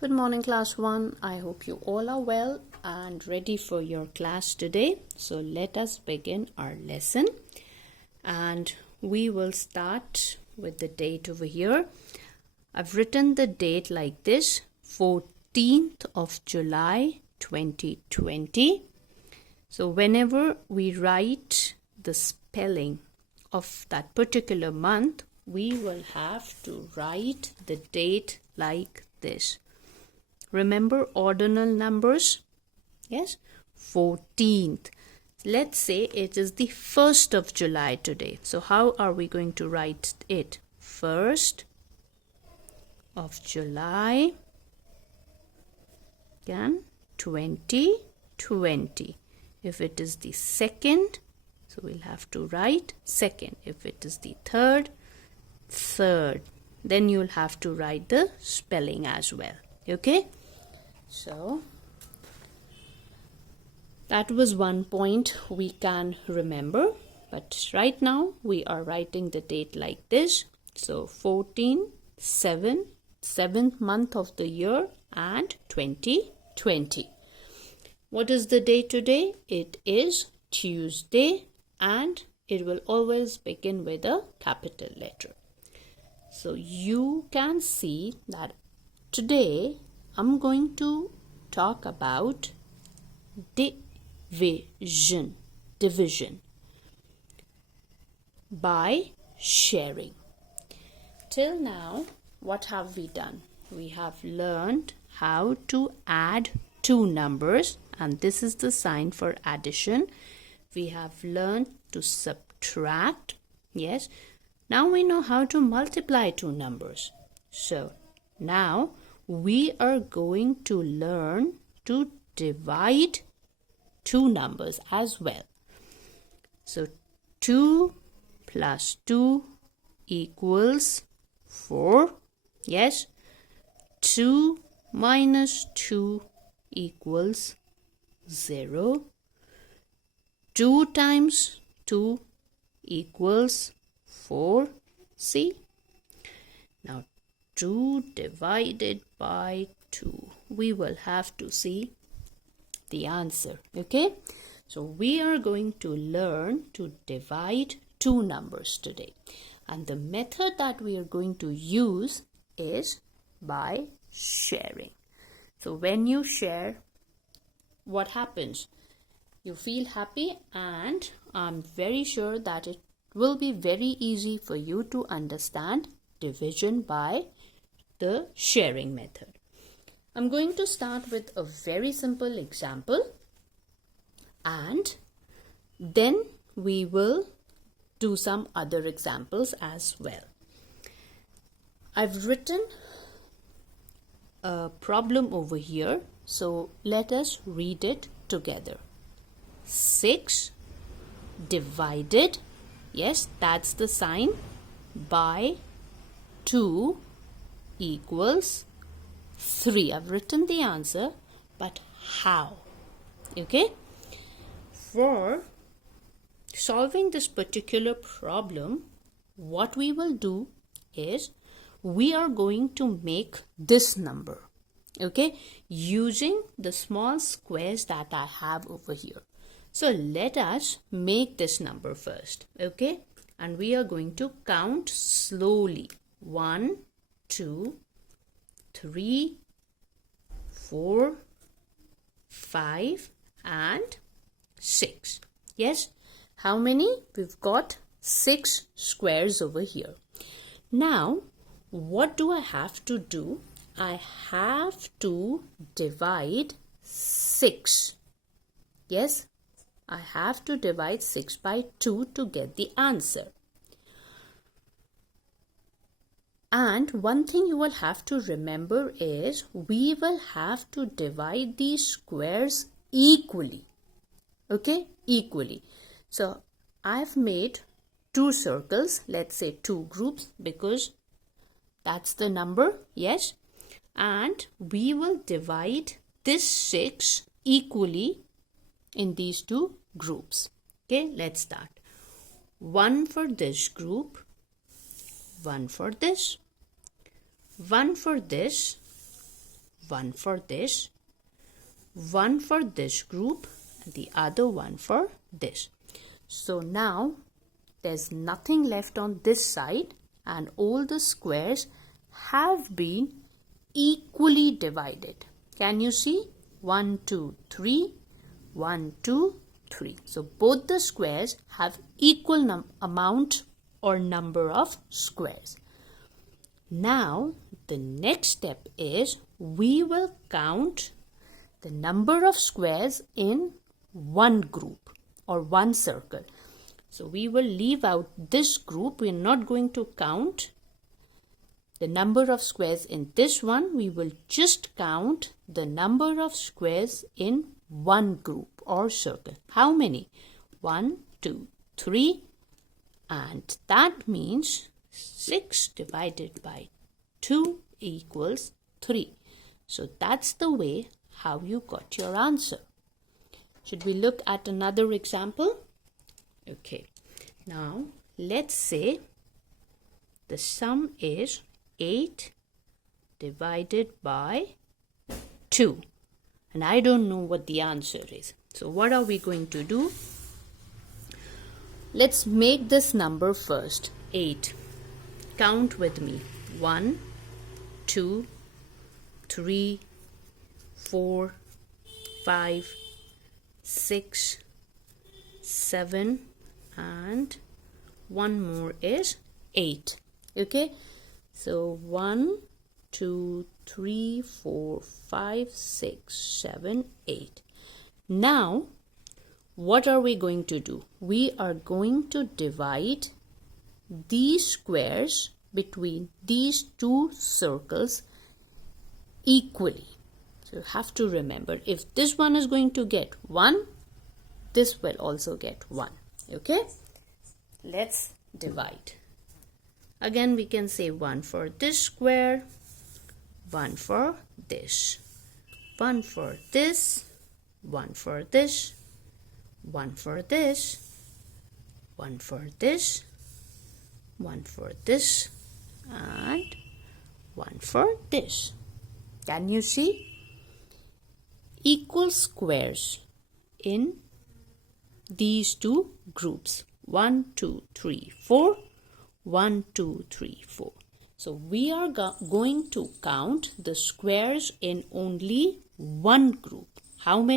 Good morning, class 1. I hope you all are well and ready for your class today. So let us begin our lesson, and we will start with the date over here. I've written the date like this: 14th of July 2020. So whenever we write the spelling of that particular month, we will have to write the date like this. Remember ordinal numbers? Yes, 14th. Let's say it is the 1st of July today. So how are we going to write it? 1st of July, again, 2020. If it is the 2nd, so we'll have to write 2nd. If it is the 3rd, 3rd. Then you'll have to write the spelling as well. Okay? So that was one point we can remember, but right now we are writing the date like this. So 14, 7, 7th month of the year, and 2020. What is the day today? It is Tuesday, and it will always begin with a capital letter. So you can see that today I'm going to talk about division by sharing. Till now, what have we done? We have learned how to add two numbers, and this is the sign for addition. We have learned to subtract. Yes. Now we know how to multiply two numbers. So now we are going to learn to divide two numbers as well. So 2 plus 2 equals 4. Yes. 2 minus 2 equals 0. 2 times 2 equals 4. See? Now 2 divided by 2. We will have to see the answer. Okay? So we are going to learn to divide two numbers today. And the method that we are going to use is by sharing. So when you share, what happens? You feel happy, and I'm very sure that it will be very easy for you to understand division by the sharing method. I'm going to start with a very simple example, and then we will do some other examples as well. I've written a problem over here, so let us read it together. 6 divided, yes, that's the sign, by 2 equals 3. I've written the answer, but how? Okay? For solving this particular problem, what we will do is we are going to make this number, okay, using the small squares that I have over here. So let us make this number first, okay? And we are going to count slowly. 1, 2, 3, 4, 5, and 6. Yes? How many? We've got 6 squares over here. Now, what do I have to do? I have to divide 6. Yes? I have to divide 6 by 2 to get the answer. And one thing you will have to remember is we will have to divide these squares equally. Okay? Equally. So I've made 2 circles, let's say 2 groups, because that's the number. Yes? And we will divide this 6 equally in these 2 groups. Okay? Let's start. 1 for this group, 1 for this, 1 for this, one for this, one for this group, and the other one for this. So now there's nothing left on this side, and all the squares have been equally divided. Can you see? 1, 2, 3, 1, 2, 3. So both the squares have equal amount or number of squares. Now the next step is we will count the number of squares in one group or one circle. So we will leave out this group. We are not going to count the number of squares in this one. We will just count the number of squares in one group or circle. How many? 1, 2, 3, and that means 6 divided by 2 equals 3. So that's the way how you got your answer. Should we look at another example? Okay, now let's say the sum is 8 divided by 2, and I don't know what the answer is. So what are we going to do? Let's make this number first, 8. Count with me. 1, 2, 3, 4, 5, 6, 7, and one more is 8. Okay, so 1, 2, 3, 4, 5, 6, 7, 8. Now what are we going to do? We are going to divide these squares between these two circles equally. So you have to remember, if this one is going to get 1, this will also get 1. Okay, let's divide. Again we can say 1 for this square, 1 for this, 1 for this, 1 for this, 1 for this, 1 for this, 1 for this, and 1 for this. Can you see? Equal squares in these two groups. 1, 2, 3, 4. 1, 2, 3, 4. So we are going to count the squares in only one group. How many?